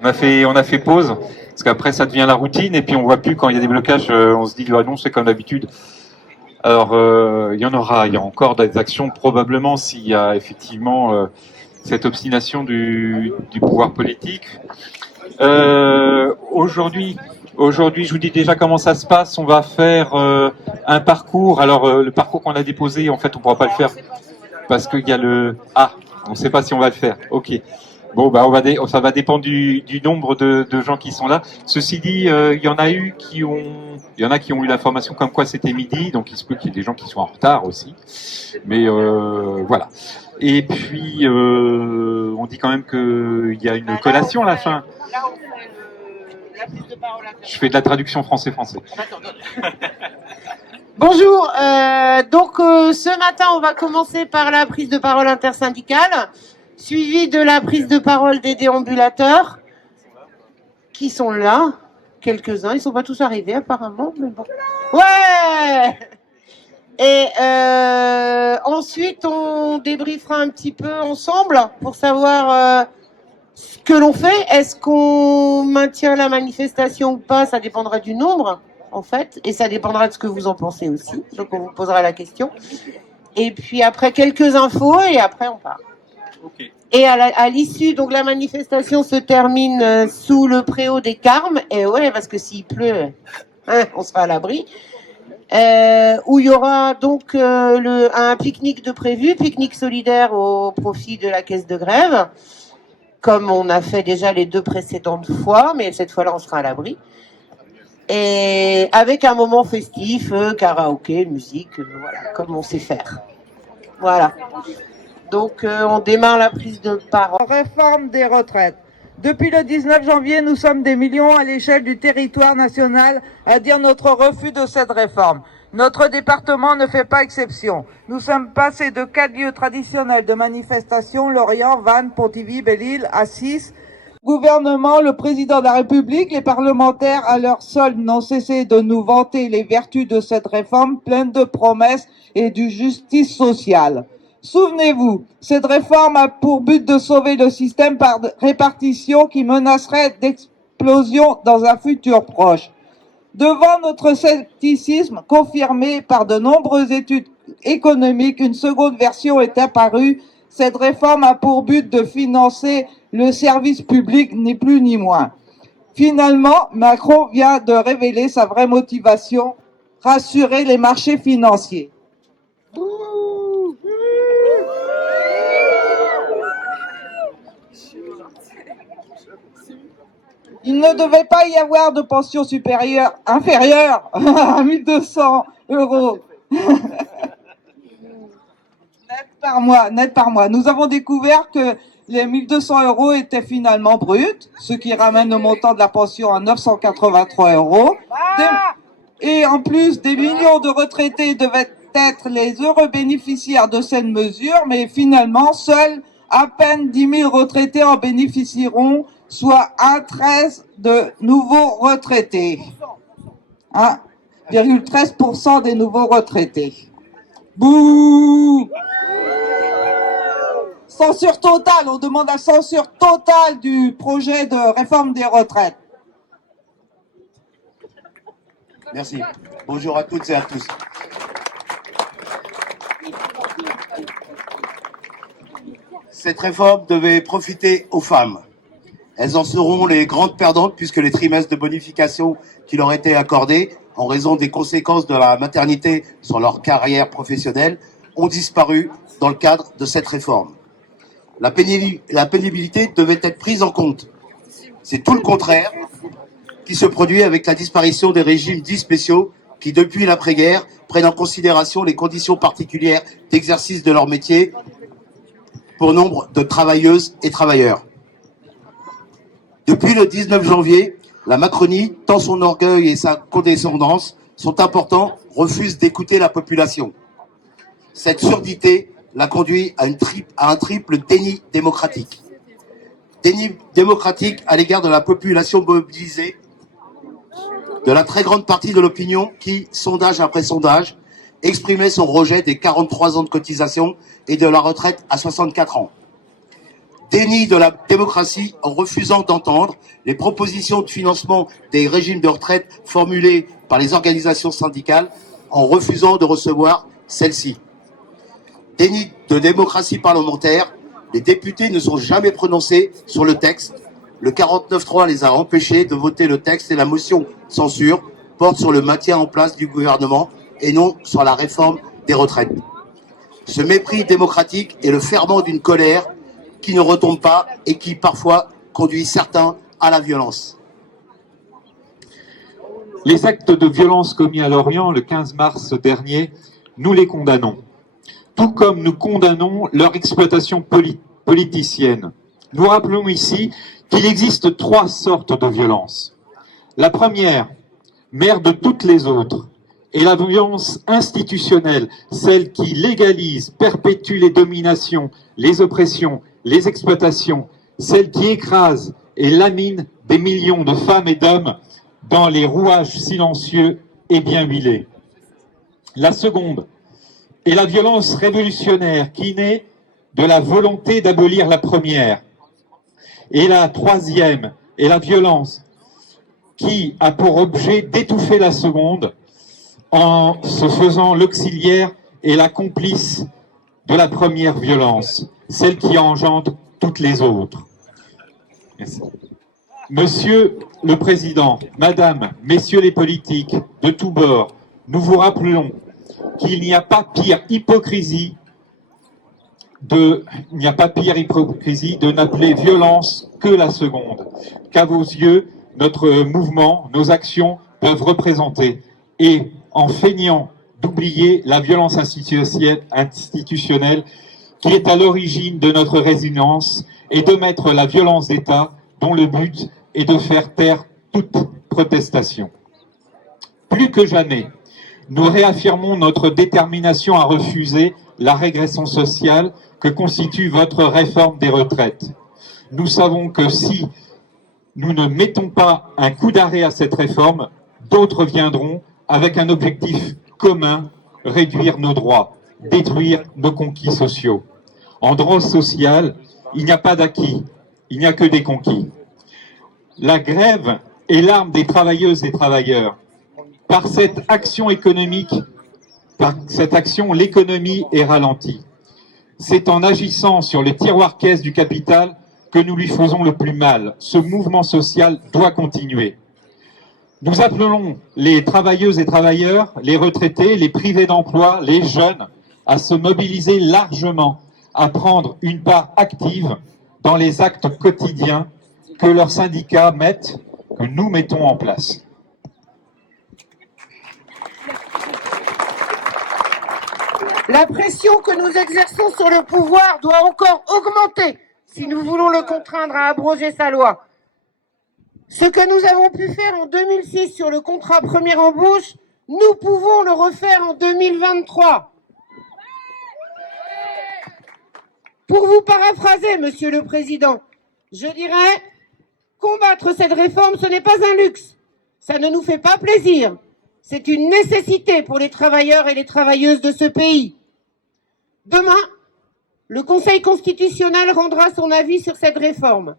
On a fait pause, parce qu'après ça devient la routine, et puis on voit plus quand il y a des blocages, on se dit ah non, c'est comme d'habitude. Alors il y a encore des actions probablement s'il y a effectivement cette obstination du pouvoir politique. Aujourd'hui, je vous dis déjà comment ça se passe. On va faire un parcours. Alors le parcours qu'on a déposé, en fait, on pourra pas le faire parce qu'il y a on ne sait pas si on va le faire. Ok. Bon, bah ça va dépendre du nombre de gens qui sont là. Ceci dit, il y en a qui ont eu l'information comme quoi c'était midi, donc il se peut qu'il y ait des gens qui soient en retard aussi. Mais voilà. Et puis on dit quand même qu'il y a une collation à la fin. Là, on fait la prise de parole. Je fais de la traduction français-français. Bonjour. Donc ce matin, on va commencer par la prise de parole intersyndicale, suivie de la prise de parole des déambulateurs, qui sont là, quelques-uns. Ils sont pas tous arrivés apparemment, mais bon. Ouais. Et ensuite, on débriefera un petit peu ensemble pour savoir ce que l'on fait. Est-ce qu'on maintient la manifestation ou pas? Ça dépendra du nombre, en fait, et ça dépendra de ce que vous en pensez aussi. Donc, on vous posera la question. Et puis après, quelques infos, et après, on part. Okay. Et à l'issue, donc la manifestation se termine sous le préau des Carmes. Et ouais, parce que s'il pleut, on sera à l'abri. Où il y aura donc un pique-nique de prévu, pique-nique solidaire au profit de la caisse de grève, comme on a fait déjà les 2 précédentes fois, mais cette fois-là, on sera à l'abri. Et avec un moment festif, karaoké, musique, voilà, comme on sait faire. Voilà. Donc, on démarre la prise de parole. Réforme des retraites. Depuis le 19 janvier, nous sommes des millions à l'échelle du territoire national à dire notre refus de cette réforme. Notre département ne fait pas exception. Nous sommes passés de 4 lieux traditionnels de manifestation, Lorient, Vannes, Pontivy, Belle-Île, à 6. Gouvernement, le président de la République, les parlementaires, à leur solde, n'ont cessé de nous vanter les vertus de cette réforme pleine de promesses et de justice sociale. Souvenez-vous, cette réforme a pour but de sauver le système par répartition qui menacerait d'explosion dans un futur proche. Devant notre scepticisme confirmé par de nombreuses études économiques, une seconde version est apparue. Cette réforme a pour but de financer le service public, ni plus ni moins. Finalement, Macron vient de révéler sa vraie motivation, rassurer les marchés financiers. Il ne devait pas y avoir de pension inférieure à 1200 euros. net par mois. Nous avons découvert que les 1200 euros étaient finalement bruts, ce qui ramène le montant de la pension à 983 euros. Et en plus, des millions de retraités devaient être les heureux bénéficiaires de cette mesure, mais finalement, seuls à peine 10 000 retraités en bénéficieront, soit 1,13 de nouveaux retraités. 1,13% des nouveaux retraités. Bouh! Censure totale, on demande la censure totale du projet de réforme des retraites. Merci. Bonjour à toutes et à tous. Cette réforme devait profiter aux femmes. Elles en seront les grandes perdantes puisque les trimestres de bonification qui leur étaient accordés en raison des conséquences de la maternité sur leur carrière professionnelle ont disparu dans le cadre de cette réforme. La pénibilité devait être prise en compte. C'est tout le contraire qui se produit avec la disparition des régimes dits spéciaux qui, depuis l'après-guerre, prennent en considération les conditions particulières d'exercice de leur métier pour nombre de travailleuses et travailleurs. Depuis le 19 janvier, la Macronie, tant son orgueil et sa condescendance sont importants, refuse d'écouter la population. Cette surdité l'a conduit à un triple déni démocratique. Déni démocratique à l'égard de la population mobilisée, de la très grande partie de l'opinion qui, sondage après sondage, exprimait son rejet des 43 ans de cotisation et de la retraite à 64 ans. Déni de la démocratie en refusant d'entendre les propositions de financement des régimes de retraite formulées par les organisations syndicales, en refusant de recevoir celles-ci. Déni de démocratie parlementaire, les députés ne sont jamais prononcés sur le texte. Le 49.3 les a empêchés de voter le texte et la motion de censure porte sur le maintien en place du gouvernement et non sur la réforme des retraites. Ce mépris démocratique est le ferment d'une colère qui ne retombe pas et qui parfois conduit certains à la violence. Les actes de violence commis à Lorient le 15 mars dernier, nous les condamnons. Tout comme nous condamnons leur exploitation politicienne. Nous rappelons ici qu'il existe 3 sortes de violences. La première, mère de toutes les autres, est la violence institutionnelle, celle qui légalise, perpétue les dominations, les oppressions, les exploitations, celle qui écrase et lamine des millions de femmes et d'hommes dans les rouages silencieux et bien huilés. La seconde est la violence révolutionnaire qui naît de la volonté d'abolir la première. Et la troisième est la violence qui a pour objet d'étouffer la seconde en se faisant l'auxiliaire et la complice de la première violence, celle qui engendre toutes les autres. Merci. Monsieur le Président, Madame, Messieurs les politiques de tous bords, nous vous rappelons qu'il n'y a pas pire hypocrisie de n'appeler violence que la seconde, qu'à vos yeux, notre mouvement, nos actions peuvent représenter, et en feignant d'oublier la violence institutionnelle qui est à l'origine de notre résilience et de mettre la violence d'État dont le but est de faire taire toute protestation. Plus que jamais, nous réaffirmons notre détermination à refuser la régression sociale que constitue votre réforme des retraites. Nous savons que si nous ne mettons pas un coup d'arrêt à cette réforme, d'autres viendront avec un objectif commun, réduire nos droits, détruire nos conquis sociaux. En droit social, il n'y a pas d'acquis, il n'y a que des conquis. La grève est l'arme des travailleuses et travailleurs. Par cette action économique, l'économie est ralentie. C'est en agissant sur les tiroirs caisses du capital que nous lui faisons le plus mal. Ce mouvement social doit continuer. Nous appelons les travailleuses et travailleurs, les retraités, les privés d'emploi, les jeunes, à se mobiliser largement, à prendre une part active dans les actes quotidiens que leurs syndicats mettent, que nous mettons en place. La pression que nous exerçons sur le pouvoir doit encore augmenter si nous voulons le contraindre à abroger sa loi. Ce que nous avons pu faire en 2006 sur le contrat première embauche, nous pouvons le refaire en 2023. Pour vous paraphraser, Monsieur le Président, je dirais, combattre cette réforme, ce n'est pas un luxe. Ça ne nous fait pas plaisir. C'est une nécessité pour les travailleurs et les travailleuses de ce pays. Demain, le Conseil constitutionnel rendra son avis sur cette réforme.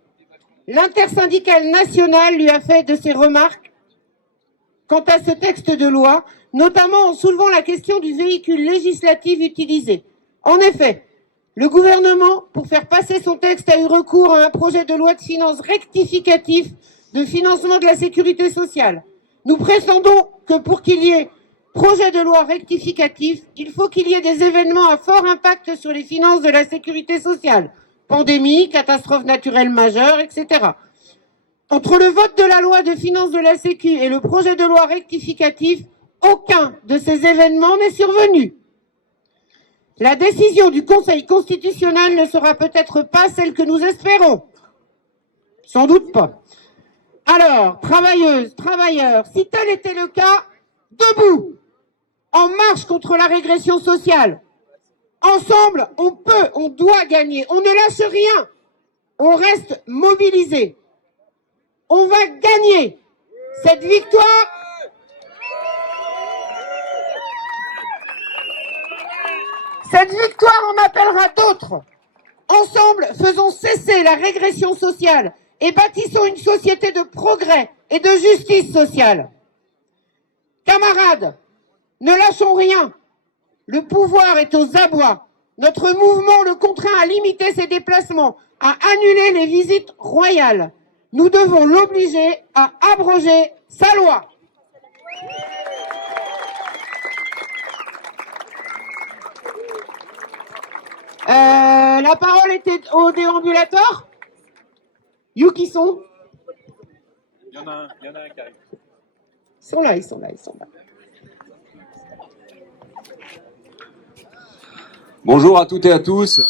L'intersyndicale nationale lui a fait de ses remarques quant à ce texte de loi, notamment en soulevant la question du véhicule législatif utilisé. En effet, le gouvernement, pour faire passer son texte, a eu recours à un projet de loi de finances rectificatif de financement de la sécurité sociale. Nous prétendons que pour qu'il y ait projet de loi rectificatif, il faut qu'il y ait des événements à fort impact sur les finances de la sécurité sociale. Pandémie, catastrophe naturelle majeure, etc. Entre le vote de la loi de finances de la Sécu et le projet de loi rectificatif, aucun de ces événements n'est survenu. La décision du Conseil constitutionnel ne sera peut-être pas celle que nous espérons. Sans doute pas. Alors, travailleuses, travailleurs, si tel était le cas, debout, en marche contre la régression sociale. Ensemble, on peut, on doit gagner. On ne lâche rien. On reste mobilisé. On va gagner cette victoire. Cette victoire en appellera d'autres. Ensemble, faisons cesser la régression sociale et bâtissons une société de progrès et de justice sociale. Camarades, ne lâchons rien. Le pouvoir est aux abois. Notre mouvement le contraint à limiter ses déplacements, à annuler les visites royales. Nous devons l'obliger à abroger sa loi. La parole était aux déambulateurs. Qui sont? Il y en a un qui arrive. Ils sont là. Bonjour à toutes et à tous.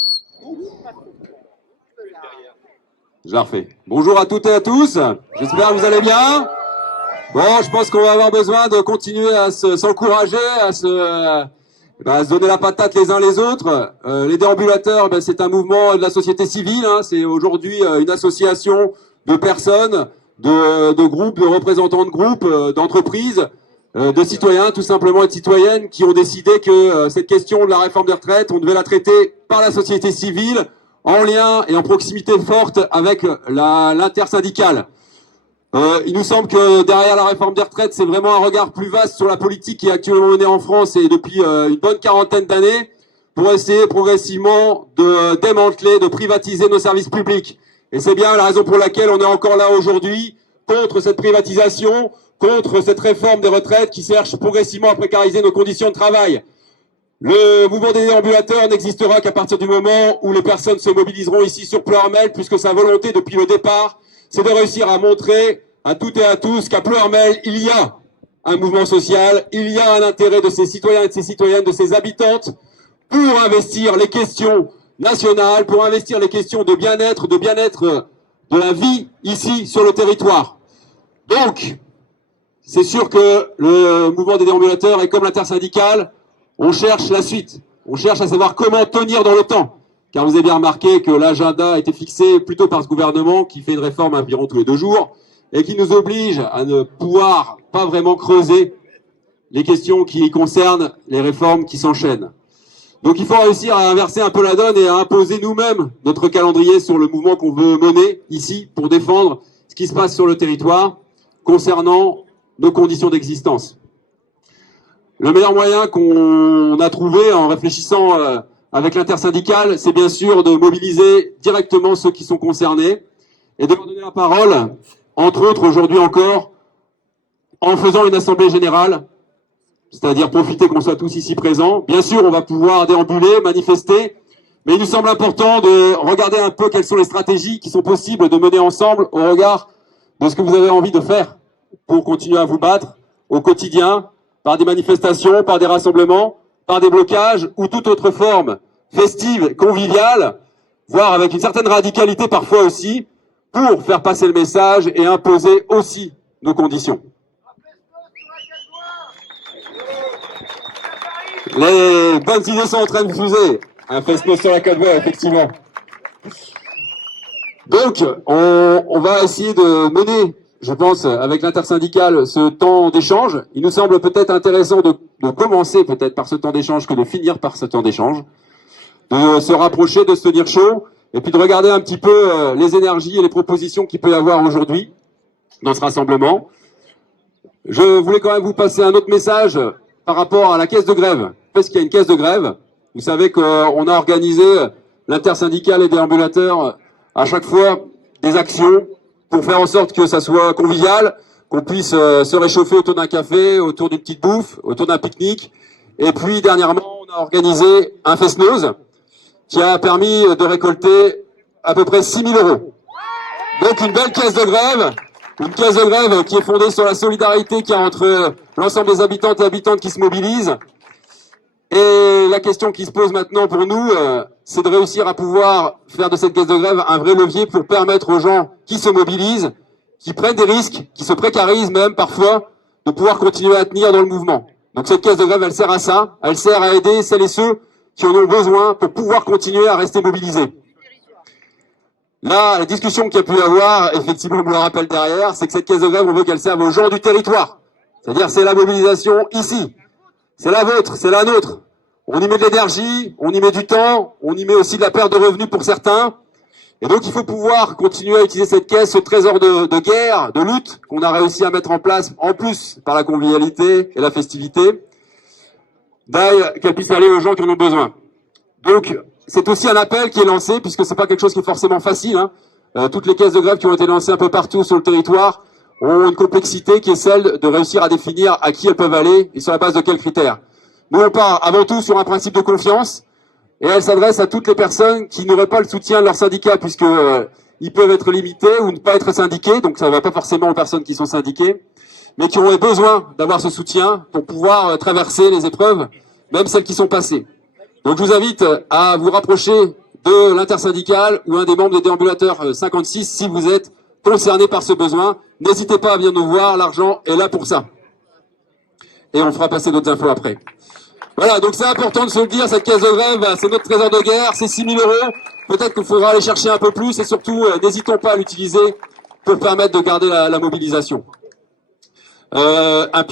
Je la refais. Bonjour à toutes et à tous. J'espère que vous allez bien. Bon, je pense qu'on va avoir besoin de continuer à s'encourager, à se donner la patate les uns les autres. Les déambulateurs, c'est un mouvement de la société civile. C'est aujourd'hui une association de personnes, de groupes, de représentants de groupes, d'entreprises, de citoyens, tout simplement, et de citoyennes qui ont décidé que cette question de la réforme des retraites, on devait la traiter par la société civile, en lien et en proximité forte avec l'intersyndicale. Il nous semble que derrière la réforme des retraites, c'est vraiment un regard plus vaste sur la politique qui est actuellement menée en France et depuis une bonne quarantaine d'années pour essayer progressivement de démanteler, de privatiser nos services publics. Et c'est bien la raison pour laquelle on est encore là aujourd'hui, contre cette privatisation, contre cette réforme des retraites qui cherche progressivement à précariser nos conditions de travail. Le mouvement des déambulateurs n'existera qu'à partir du moment où les personnes se mobiliseront ici sur Pleurmel, puisque sa volonté depuis le départ, c'est de réussir à montrer à toutes et à tous qu'à Pleurmel, il y a un mouvement social, il y a un intérêt de ces citoyens et de ces citoyennes, de ces habitantes, pour investir les questions nationales, pour investir les questions de bien-être de la vie ici sur le territoire. Donc, c'est sûr que le mouvement des déambulateurs est comme l'intersyndicale, on cherche la suite. On cherche à savoir comment tenir dans le temps. Car vous avez bien remarqué que l'agenda a été fixé plutôt par ce gouvernement qui fait une réforme environ tous les 2 jours et qui nous oblige à ne pouvoir pas vraiment creuser les questions qui concernent les réformes qui s'enchaînent. Donc il faut réussir à inverser un peu la donne et à imposer nous-mêmes notre calendrier sur le mouvement qu'on veut mener ici pour défendre ce qui se passe sur le territoire concernant nos conditions d'existence. Le meilleur moyen qu'on a trouvé en réfléchissant avec l'intersyndicale, c'est bien sûr de mobiliser directement ceux qui sont concernés et de leur donner la parole, entre autres aujourd'hui encore, en faisant une assemblée générale, c'est-à-dire profiter qu'on soit tous ici présents. Bien sûr, on va pouvoir déambuler, manifester, mais il nous semble important de regarder un peu quelles sont les stratégies qui sont possibles de mener ensemble au regard de ce que vous avez envie de faire pour continuer à vous battre au quotidien, par des manifestations, par des rassemblements, par des blocages ou toute autre forme festive, conviviale, voire avec une certaine radicalité parfois aussi, pour faire passer le message et imposer aussi nos conditions. Les bonnes idées sont en train de fuser. Un festival sur la Côte-d'Ivoire, effectivement. Donc, on va essayer de mener, je pense, avec l'intersyndicale, ce temps d'échange. Il nous semble peut-être intéressant de commencer peut-être par ce temps d'échange que de finir par ce temps d'échange, de se rapprocher, de se tenir chaud, et puis de regarder un petit peu les énergies et les propositions qu'il peut y avoir aujourd'hui dans ce rassemblement. Je voulais quand même vous passer un autre message par rapport à la caisse de grève. Parce qu'il y a une caisse de grève, vous savez qu'on a organisé l'intersyndicale et déambulateurs à chaque fois des actions pour faire en sorte que ça soit convivial, qu'on puisse se réchauffer autour d'un café, autour d'une petite bouffe, autour d'un pique-nique. Et puis dernièrement, on a organisé un fest-noz qui a permis de récolter à peu près 6 000 €. Donc une belle caisse de grève, une caisse de grève qui est fondée sur la solidarité qu'il y a entre l'ensemble des habitantes et habitantes qui se mobilisent. Et la question qui se pose maintenant pour nous, c'est de réussir à pouvoir faire de cette caisse de grève un vrai levier pour permettre aux gens qui se mobilisent, qui prennent des risques, qui se précarisent même parfois, de pouvoir continuer à tenir dans le mouvement. Donc cette caisse de grève, elle sert à ça, elle sert à aider celles et ceux qui en ont besoin pour pouvoir continuer à rester mobilisés. Là, la discussion qu'il y a pu y avoir, effectivement, on me le rappelle derrière, c'est que cette caisse de grève, on veut qu'elle serve aux gens du territoire. C'est-à-dire, c'est la mobilisation ici. C'est la vôtre, c'est la nôtre. on y met de l'énergie, on y met du temps, on y met aussi de la perte de revenus pour certains. Et donc il faut pouvoir continuer à utiliser cette caisse, ce trésor de guerre, de lutte qu'on a réussi à mettre en place, en plus par la convivialité et la festivité, qu'elle puisse aller aux gens qui en ont besoin. Donc c'est aussi un appel qui est lancé, puisque c'est pas quelque chose qui est forcément facile, hein. Toutes les caisses de grève qui ont été lancées un peu partout sur le territoire ont une complexité qui est celle de réussir à définir à qui elles peuvent aller et sur la base de quels critères. Nous, on part avant tout sur un principe de confiance, et elle s'adresse à toutes les personnes qui n'auraient pas le soutien de leur syndicat, puisque ils peuvent être limités ou ne pas être syndiqués, donc ça ne va pas forcément aux personnes qui sont syndiquées, mais qui auraient besoin d'avoir ce soutien pour pouvoir traverser les épreuves, même celles qui sont passées. Donc je vous invite à vous rapprocher de l'intersyndicale ou un des membres des déambulateurs 56 si vous êtes concerné par ce besoin. N'hésitez pas à venir nous voir, l'argent est là pour ça. Et on fera passer d'autres infos après. Voilà, donc c'est important de se le dire, cette caisse de grève, c'est notre trésor de guerre, c'est 6 000 €. Peut-être qu'il faudra aller chercher un peu plus et surtout, n'hésitons pas à l'utiliser pour permettre de garder la mobilisation. Puis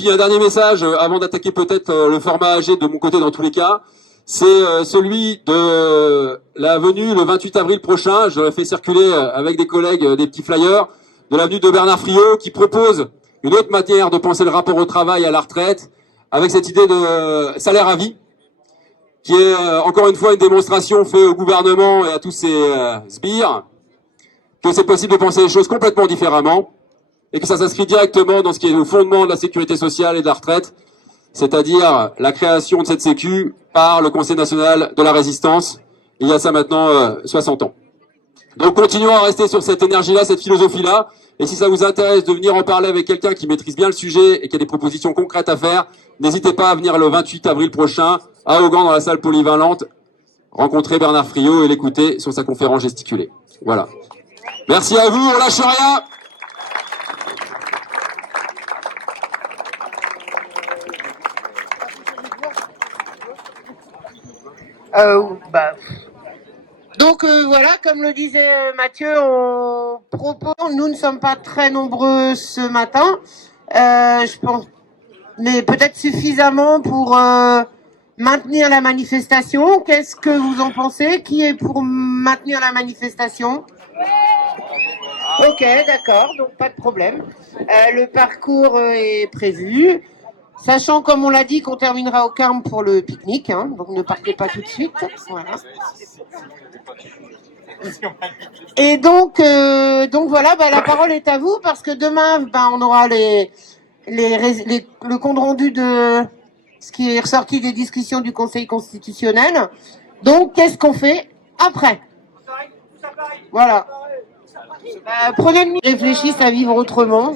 un dernier message, avant d'attaquer peut-être le format AG de mon côté dans tous les cas, c'est celui de la venue le 28 avril prochain. J'aurais fait circuler avec des collègues des petits flyers de l'avenue de Bernard Friot qui propose une autre manière de penser le rapport au travail et à la retraite avec cette idée de salaire à vie qui est encore une fois une démonstration faite au gouvernement et à tous ces sbires que c'est possible de penser les choses complètement différemment et que ça s'inscrit directement dans ce qui est le fondement de la sécurité sociale et de la retraite, c'est-à-dire la création de cette sécu par le Conseil national de la résistance, il y a ça maintenant 60 ans. Donc continuons à rester sur cette énergie-là, cette philosophie-là, et si ça vous intéresse de venir en parler avec quelqu'un qui maîtrise bien le sujet et qui a des propositions concrètes à faire, n'hésitez pas à venir le 28 avril prochain à Augan dans la salle polyvalente, rencontrer Bernard Friot et l'écouter sur sa conférence gesticulée. Voilà. Merci à vous, on lâche rien. Donc voilà, comme le disait Mathieu, on propose, nous ne sommes pas très nombreux ce matin, je pense, mais peut-être suffisamment pour maintenir la manifestation. Qu'est-ce que vous en pensez? Qui est pour maintenir la manifestation? Ok, d'accord, donc pas de problème. Le parcours est prévu. Sachant, comme on l'a dit, qu'on terminera au Carme pour le pique-nique, hein, donc ne partez pas tout de suite. Voilà. Et donc voilà, la parole est à vous, parce que demain, on aura le compte rendu de ce qui est ressorti des discussions du Conseil constitutionnel. Donc, qu'est-ce qu'on fait après? Voilà. Prenez une minute, réfléchissez à vivre autrement.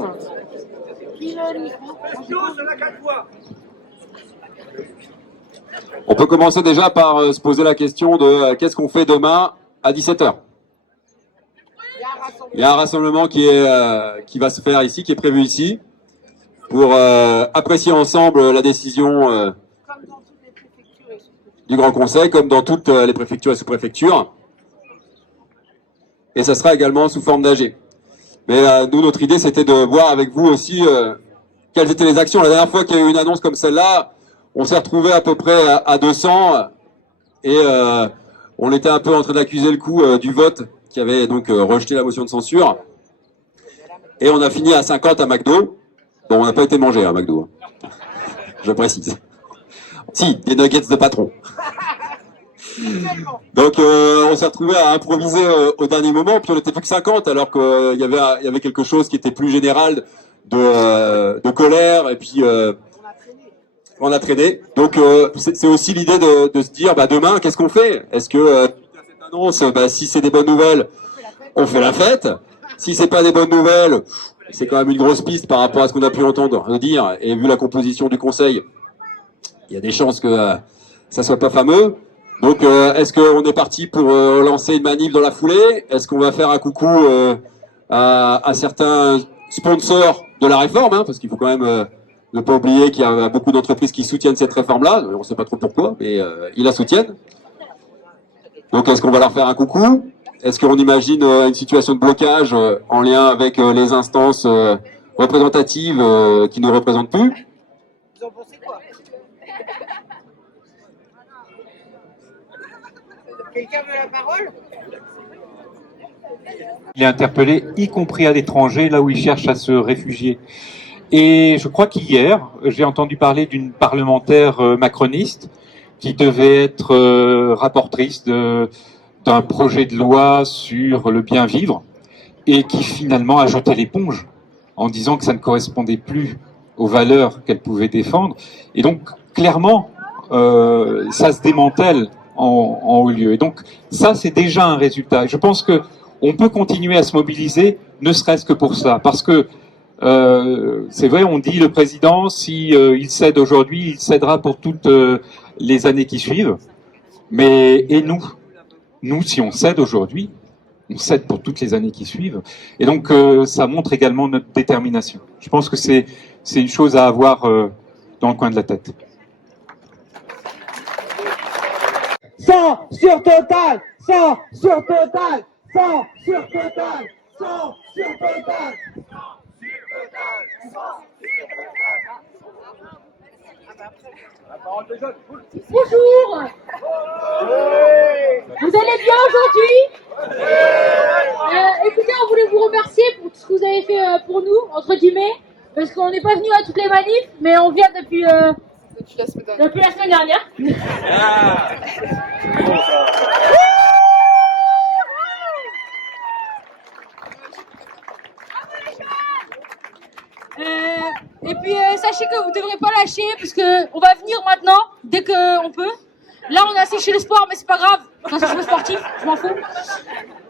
On peut commencer déjà par se poser la question de qu'est-ce qu'on fait demain à 17h. Il y a un rassemblement qui va se faire ici, qui est prévu ici, pour apprécier ensemble la décision du Grand Conseil, comme dans toutes les préfectures et sous-préfectures. Et ça sera également sous forme d'AG. Mais nous, notre idée, c'était de voir avec vous aussi quelles étaient les actions. La dernière fois qu'il y a eu une annonce comme celle-là, on s'est retrouvé à peu près à 200 et on était un peu en train d'accuser le coup du vote qui avait donc rejeté la motion de censure. Et on a fini à 50 à McDo. Bon, on n'a pas été mangé à McDo, hein. Je précise. Si, des nuggets de patron. Donc on s'est retrouvé à improviser au dernier moment, puis on était plus que 50, alors qu'il y avait quelque chose qui était plus général de colère, et puis on a traîné. Donc c'est aussi l'idée de se dire, demain, qu'est-ce qu'on fait? Est-ce que cette annonce, si c'est des bonnes nouvelles, on fait la fête? Si c'est pas des bonnes nouvelles, c'est quand même une grosse piste par rapport à ce qu'on a pu entendre dire, et vu la composition du Conseil, il y a des chances que ça soit pas fameux. Donc, est-ce qu'on est parti pour lancer une manif dans la foulée? Est-ce qu'on va faire un coucou à certains sponsors de la réforme, hein, parce qu'il faut quand même ne pas oublier qu'il y a beaucoup d'entreprises qui soutiennent cette réforme-là. On ne sait pas trop pourquoi, mais ils la soutiennent. Donc, est-ce qu'on va leur faire un coucou? Est-ce qu'on imagine une situation de blocage en lien avec les instances représentatives qui ne nous représentent plus? Vous en pensez quoi? Quelqu'un veut la parole? Il est interpellé, y compris à l'étranger, là où il cherche à se réfugier. Et je crois qu'hier, j'ai entendu parler d'une parlementaire macroniste qui devait être rapportrice d'un projet de loi sur le bien vivre et qui finalement a jeté l'éponge en disant que ça ne correspondait plus aux valeurs qu'elle pouvait défendre. Et donc, clairement, ça se démantèle en haut lieu. Et donc, ça, c'est déjà un résultat. Et je pense que on peut continuer à se mobiliser, ne serait-ce que pour ça. Parce que, c'est vrai, on dit le président, si il cède aujourd'hui, il cédera pour toutes les années qui suivent. Mais, et nous, si on cède aujourd'hui, on cède pour toutes les années qui suivent. Et donc, ça montre également notre détermination. Je pense que c'est une chose à avoir dans le coin de la tête. 100 sur Total, 100 sur Total, 100 sur Total, 100 sur Total. Bonjour. Vous allez bien aujourd'hui? Écoutez, on voulait vous remercier pour tout ce que vous avez fait pour nous, entre guillemets, parce qu'on n'est pas venu à toutes les manifs, mais on vient depuis la semaine dernière. Et puis sachez que vous devrez pas lâcher parce que on va venir maintenant dès qu'on peut. Là on a séché le sport mais c'est pas grave, c'est un jeu sportif, je m'en fous.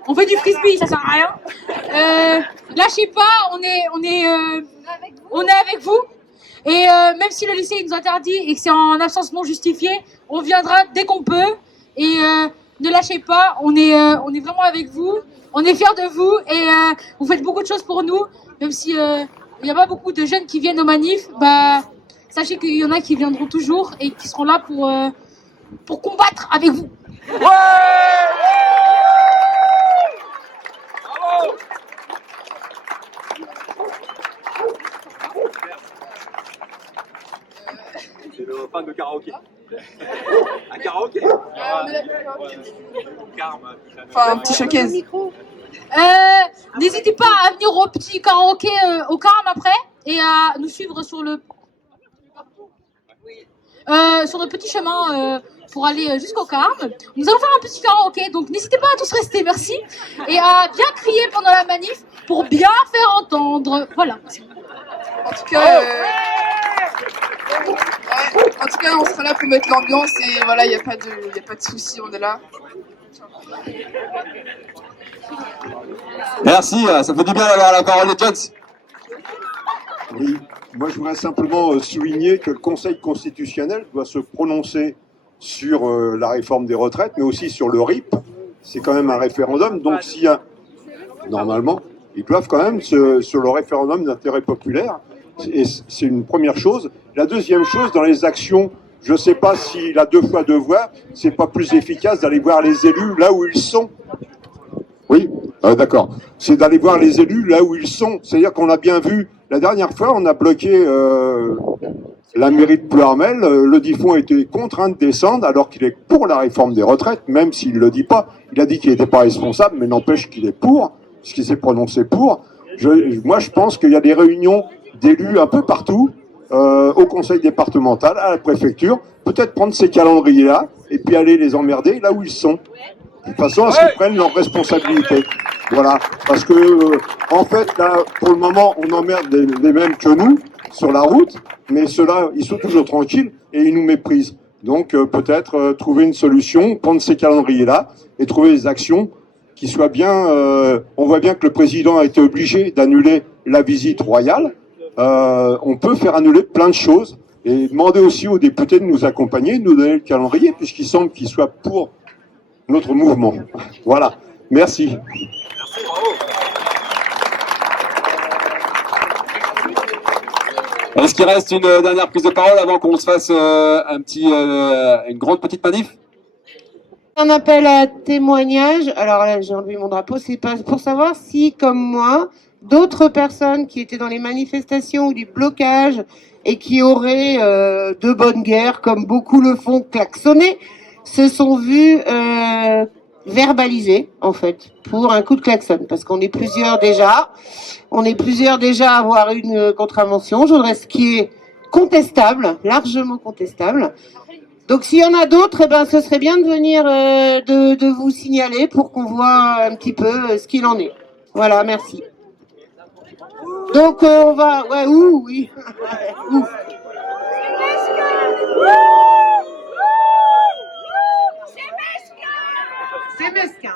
On fait du frisbee, ça sert à rien. Lâchez pas, on est avec vous. Et même si le lycée nous interdit et que c'est en absence non justifiée, on viendra dès qu'on peut. Et ne lâchez pas, on est vraiment avec vous. On est fiers de vous et vous faites beaucoup de choses pour nous, même si il n'y a pas beaucoup de jeunes qui viennent aux manifs, bah, sachez qu'il y en a qui viendront toujours et qui seront là pour combattre avec vous. Ouais. Bravo. C'est le fan de karaoké. Un karaoké. Enfin, un petit showcase. N'hésitez pas à venir au petit karaoké au Carme après et à nous suivre sur le petit chemin pour aller jusqu'au Carme. Nous allons faire un petit karaoké, donc n'hésitez pas à tous rester, merci, et à bien crier pendant la manif pour bien faire entendre. Voilà. En tout cas, on sera là pour mettre l'ambiance et voilà, il n'y a pas de souci, on est là. Merci, ça fait du bien d'avoir la parole de Jones. Oui, moi je voudrais simplement souligner que le Conseil constitutionnel doit se prononcer sur la réforme des retraites, mais aussi sur le RIP. C'est quand même un référendum, donc s'il y a, normalement, ils doivent quand même sur le référendum d'intérêt populaire, et c'est une première chose. La deuxième chose, dans les actions, je ne sais pas si la 2 fois 2 voix, c'est pas plus efficace d'aller voir les élus là où ils sont. Oui, d'accord. C'est d'aller voir les élus là où ils sont. C'est-à-dire qu'on a bien vu, la dernière fois, on a bloqué la mairie de Ploërmel. Le Diffon a été contraint de descendre alors qu'il est pour la réforme des retraites, même s'il ne le dit pas. Il a dit qu'il n'était pas responsable, mais n'empêche qu'il est pour, puisqu'il s'est prononcé pour. Moi, je pense qu'il y a des réunions d'élus un peu partout, au conseil départemental, à la préfecture, peut-être prendre ces calendriers-là et puis aller les emmerder là où ils sont. De façon à ce qu'ils prennent leurs responsabilités. Voilà. Parce que, en fait, là, pour le moment, on emmerde les mêmes que nous sur la route, mais ceux-là, ils sont toujours tranquilles et ils nous méprisent. Donc, peut-être trouver une solution, prendre ces calendriers-là et trouver des actions qui soient bien... on voit bien que le président a été obligé d'annuler la visite royale. On peut faire annuler plein de choses et demander aussi aux députés de nous accompagner, de nous donner le calendrier, puisqu'il semble qu'ils soient pour notre mouvement. Voilà. Merci. Merci, bravo. Est-ce qu'il reste une dernière prise de parole avant qu'on se fasse une grande petite manif? Un appel à témoignage. Alors là, j'ai enlevé mon drapeau. C'est pas pour savoir si, comme moi, d'autres personnes qui étaient dans les manifestations ou des blocages et qui auraient de bonne guerre, comme beaucoup le font, klaxonner, se sont vus verbalisés, en fait, pour un coup de klaxon, parce qu'on est plusieurs déjà. On est plusieurs déjà à avoir une contravention. Je voudrais ce qui est contestable, largement contestable. Donc s'il y en a d'autres, eh ben, ce serait bien de venir de vous signaler pour qu'on voit un petit peu ce qu'il en est. Voilà, merci. Donc on va... Ouais, oui. Ouh. C'est mesquin.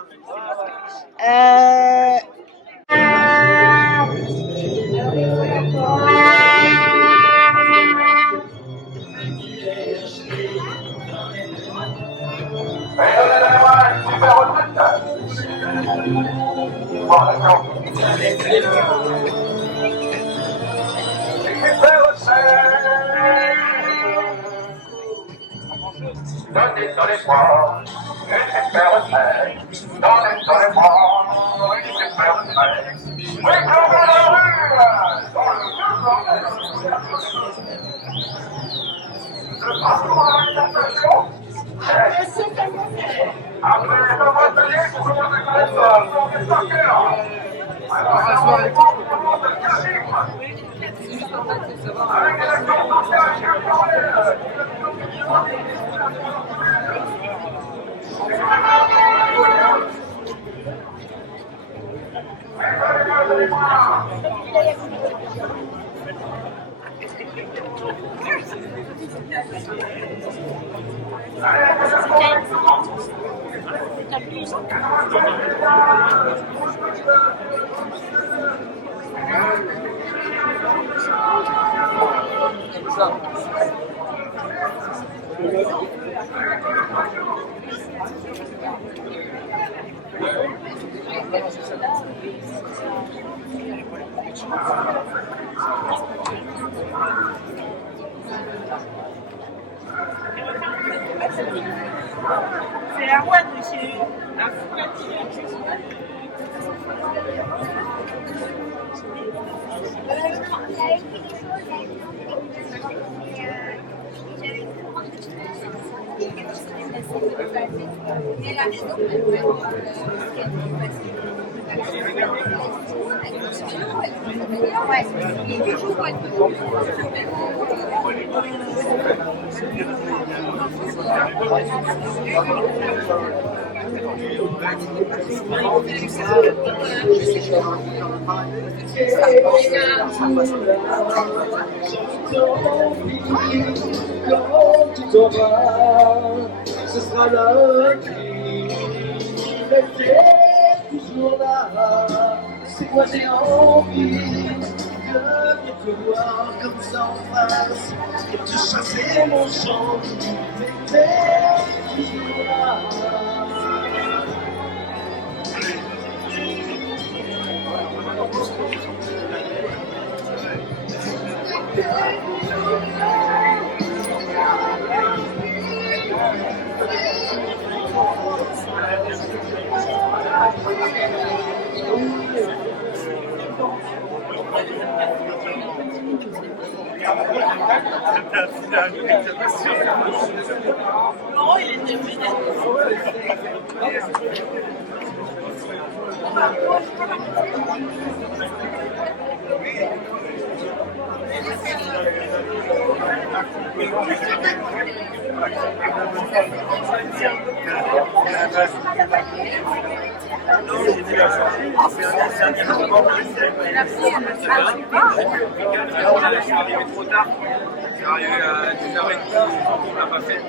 Dans les bras, une super retraite. Dans les bras, une super retraite. Oui, comme dans la rue, dans le parcours à l'alimentation. Après les hommes ateliers, pour commencer par les femmes, on est par cœur. Alors, on commence le charisme. Avec des actions sociales et culturelles. C'est la roi de chez la Quand tu t'auras, ce sera lundi. Mais t'es toujours là. C'est quoi j'ai envie de te voir comme ça en face et de chasser mon chant. Mais t'es toujours là. Non, il était venu. Trop tard. C'est arrivé à 10h30, on l'a pas fait.